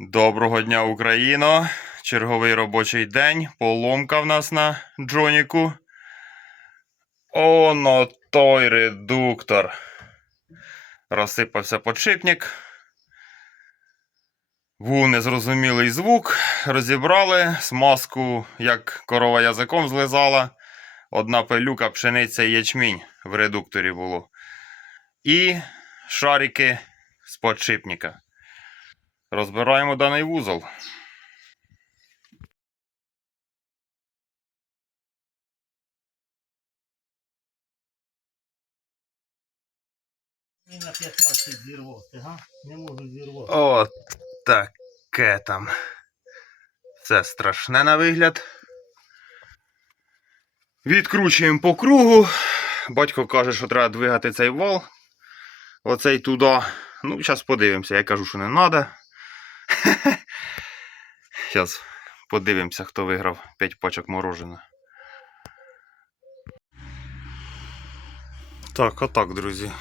Доброго дня, Україно! Черговий робочий день. Поломка в нас на Джоніку. Оно той редуктор. Розсипався подшипник. Був незрозумілий звук. Розібрали смазку, як корова язиком злизала. Одна пилюка, пшениця і ячмінь в редукторі було. І шарики з подшипника. Розбираємо даний вузол. І на 15 зірвався, га? Не можу зірвати. От таке там. Все страшне на вигляд. Відкручуємо по кругу. Батько каже, що треба двигати цей вал. Оцей туди. Ну, зараз подивимося. Я кажу, що не треба. Зараз подивимося, хто виграв 5 пачок мороженого. Так, отак, друзі.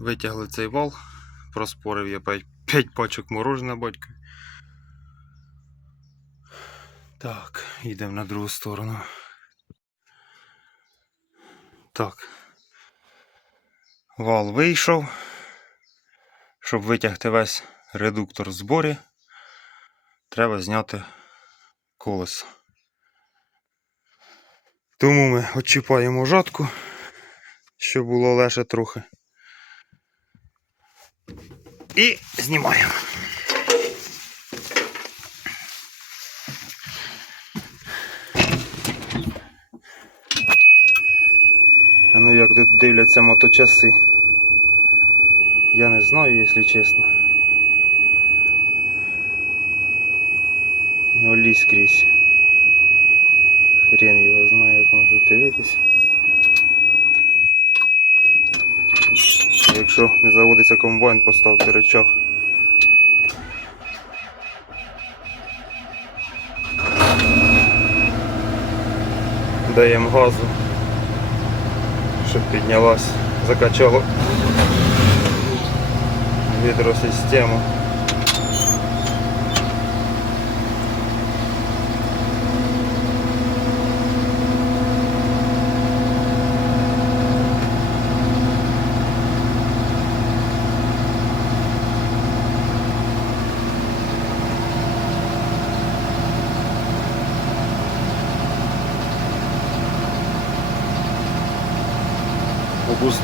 Витягли цей вал. Проспорив я 5, 5 пачок мороженого батька. Так, йдемо на другу сторону. Так. Вал вийшов. Щоб витягти весь редуктор в зборі, треба зняти колесо. Тому ми очіпаємо жатку, щоб було легше трохи. І знімаємо. Ну як тут дивляться моточаси. Я не знаю, якщо чесно. Нулі скрізь. Хрен його знає, як воно тут дивитись. Якщо не заводиться комбайн, поставте речах. Даємо газу, щоб піднялась, закачало гідросистему.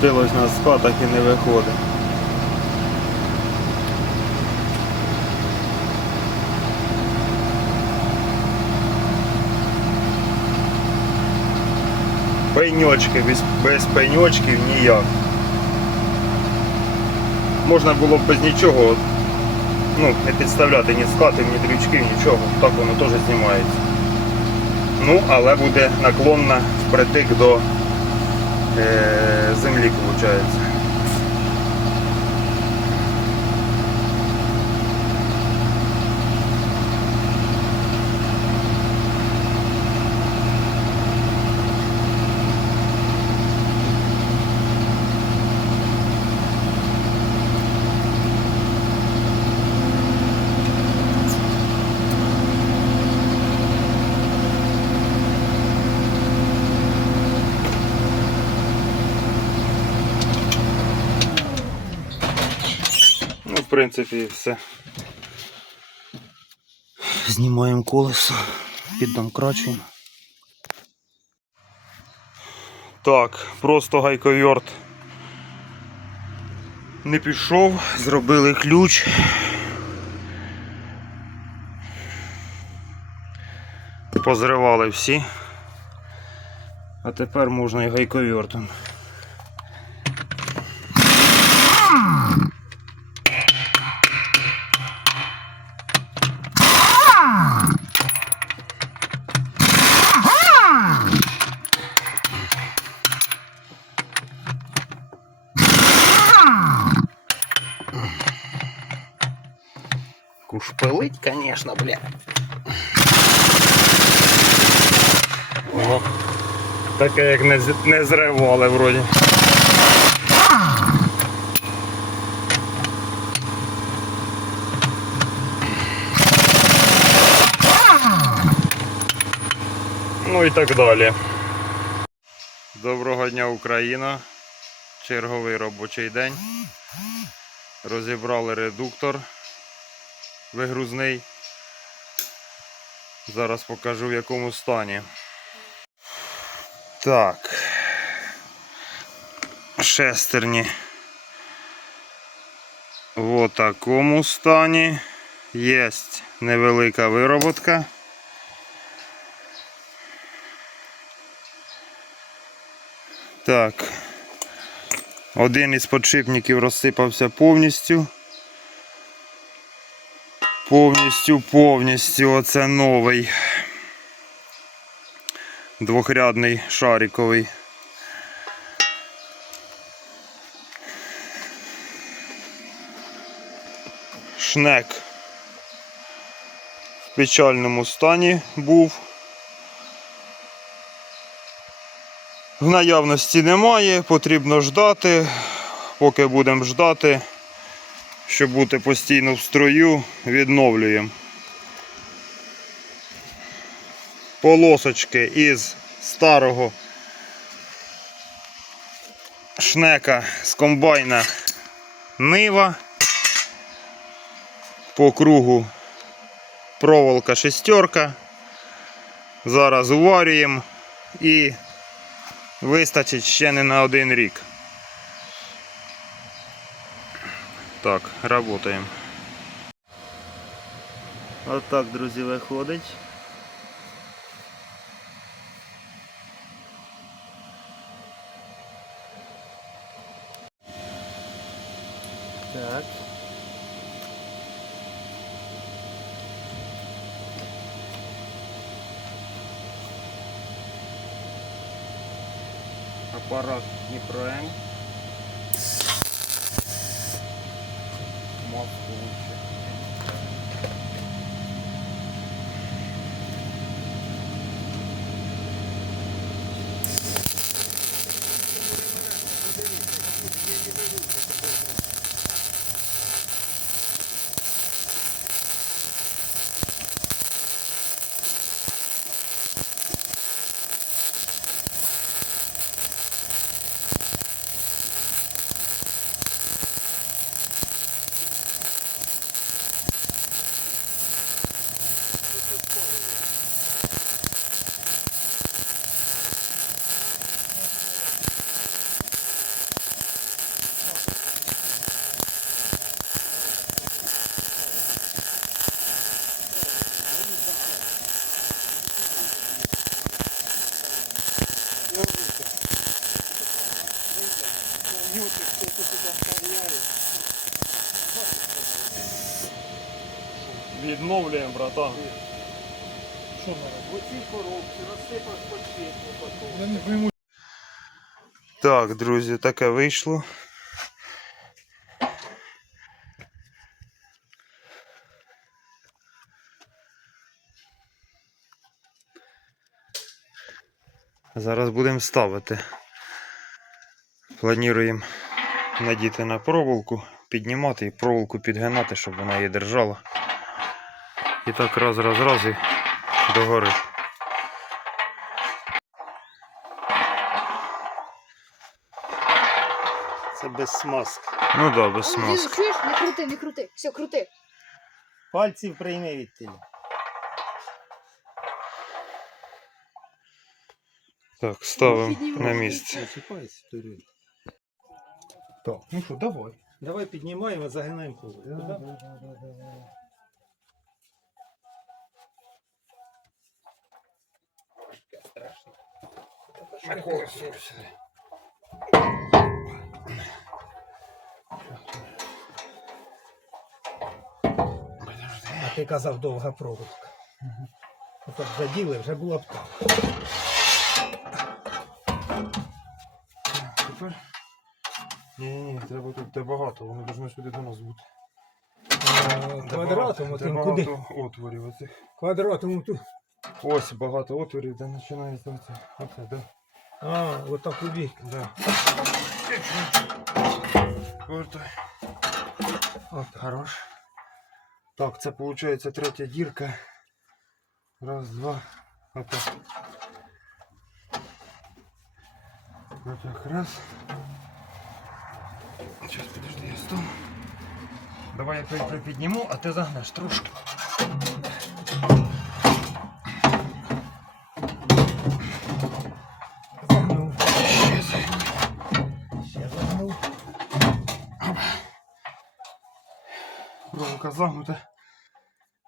Опустилось на скатах і не виходить. Пеньочки, без, без пеньочків ніяк. Можна було б без нічого ну, не підставляти ні скатів, ні дрючків, нічого. Так воно теж знімається. Ну, але буде наклонна впритик до землі, виходить. Ну, в принципі, все. Знімаємо колесо, піддомкрачуємо. Так, просто гайковерт не пішов, зробили ключ. Позривали всі. А тепер можна і гайковертом. конечно, бля. О, таке як не, не зривали вроді. Ну і так далі. Доброго дня Україна. Черговий робочий день. Розібрали редуктор вигрузний. Зараз покажу в якому стані. Так. Шестерні. В такому стані. Є невелика вироботка. Так. Один із подшипників розсипався повністю. Повністю, повністю. Оце новий. Двохрядний шариковий. Шнек в печальному стані був. В наявності немає, потрібно ждати. Поки будемо ждати, щоб бути постійно в строю, відновлюємо. Полосочки із старого шнека з комбайна Нива. По кругу проволока шестерка. Зараз уварюємо і вистачить ще не на один рік. Так, работаємо. Отак, друзі, виходить. Так. Апарат Дніпром. Маску módulo в мене? В оцій коробці розсипав потім. Так, друзі, таке вийшло. Зараз будемо ставити. Плануємо надіти на проволоку, піднімати і проволоку підгинати, щоб вона її держала. І так раз, раз, раз і догори. Це без смазки. Ну так, да, без смазки. Чуєш? Не крути, не крути. Все, крути. Пальців прийми від тіля. Так, ставимо піднімемо. на місце. Чіпайся, вперед. Так, ну що, давай. Давай піднімаємо, загинаємо коло. Туди. А ти казав довга проводка. Отак заділи, вже була б так. Тепер. Ні, ні, треба тут де багато, вони повинні сюди до нас бути. А, Квадратом, Де отим багато куди? отворів оцих. Квадратом тут. Ось багато отворів, де починається оце. Оце, да. А, отак у бік. Да. Повертай. От. Хорош. Так, це виходить третя дірка. Раз, два, отак. Отак, раз. Сейчас, подожди, я стол. Давай я припідніму, а ти загнеш трошки. Загнута.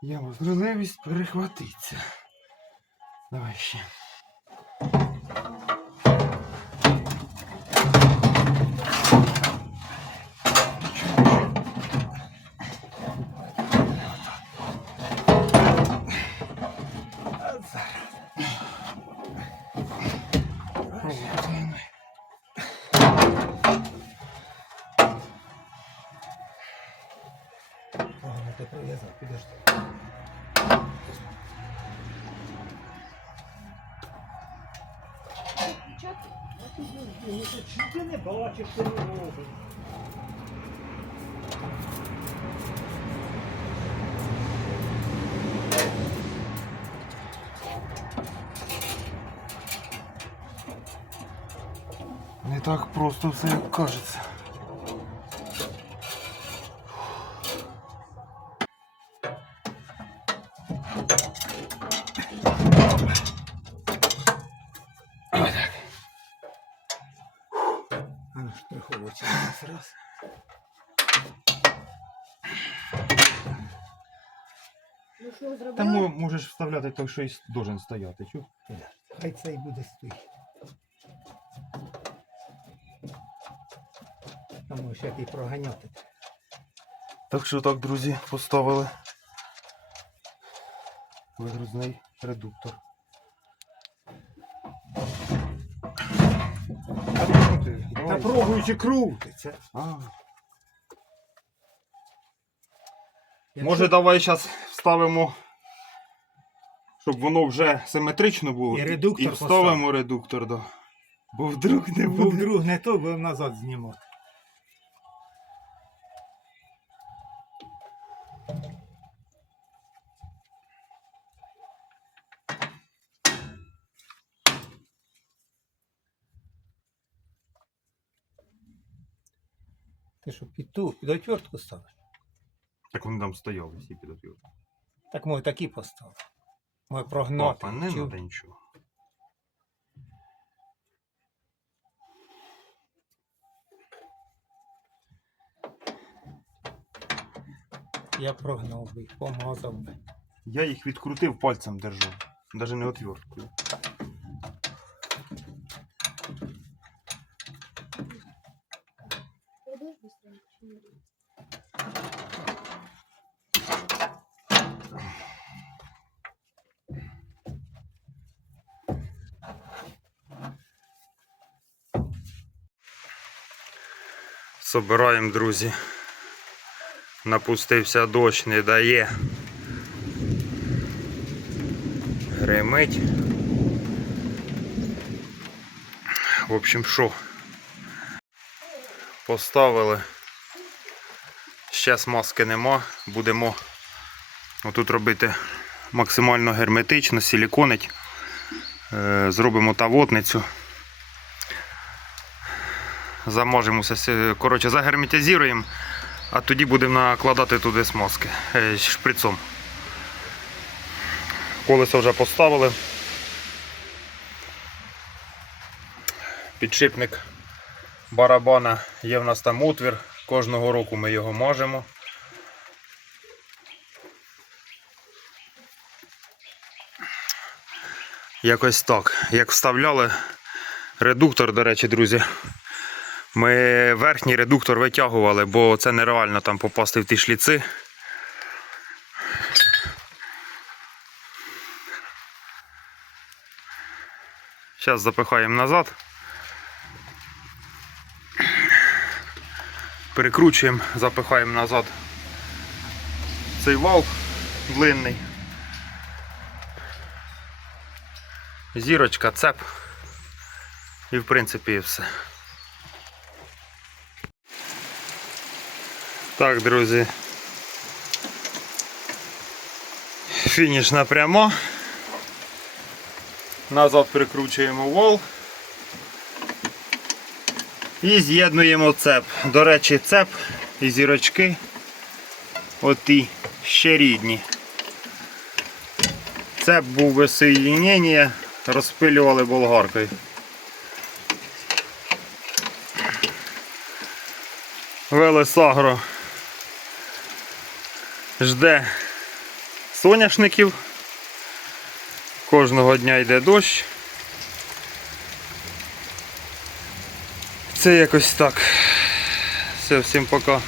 Я можливість перехватитися. Давай ще. Ти прив'язав, підожди. Ти не не робиш. Не так просто все як кажеться. Можеш вставляти той, що і должен стояти. Чув? Хай це і буде стоїть. А може ще ти проганяти. Так що так, друзі, поставили вигрузний редуктор. А? Та Давай. пробуючи крутиться. А. Якщо- Може давай зараз вставимо, щоб воно вже симетрично було. І редуктор І вставимо редуктор, да. Бо вдруг не Бо буде. вдруг не то, будемо назад знімати. Ти що під ту, під отвертку ставиш? Так вони там стояли всі під отвертку. Так може такі поставив. Може прогнати. Опа, не Чи- треба нічого. Я прогнав би, помазав би. Я їх відкрутив, пальцем держу. Навіть не отверткою. Собираємо, друзі. Напустився дощ, не дає. Гримить. В общем, що? Поставили. Ще маски нема. Будемо отут робити максимально герметично, силіконить. Е, Зробимо тавотницю заможемося, коротше, загерметизуємо, а тоді будемо накладати туди смазки е, шприцом. Колесо вже поставили. Підшипник барабана є в нас там отвір. Кожного року ми його мажемо. Якось так. Як вставляли редуктор, до речі, друзі, ми верхній редуктор витягували, бо це нереально там попасти в ті шліци. Зараз запихаємо назад. Перекручуємо, запихаємо назад цей вал длинний. Зірочка, цеп. І в принципі все. Так, друзі. Фініш напрямо. Назад прикручуємо вал. І з'єднуємо цеп. До речі, цеп і зірочки оті ще рідні. Цеп був без соєднення, розпилювали болгаркою. Велесагро жде соняшників. Кожного дня йде дощ. Це якось так. Все, всім пока.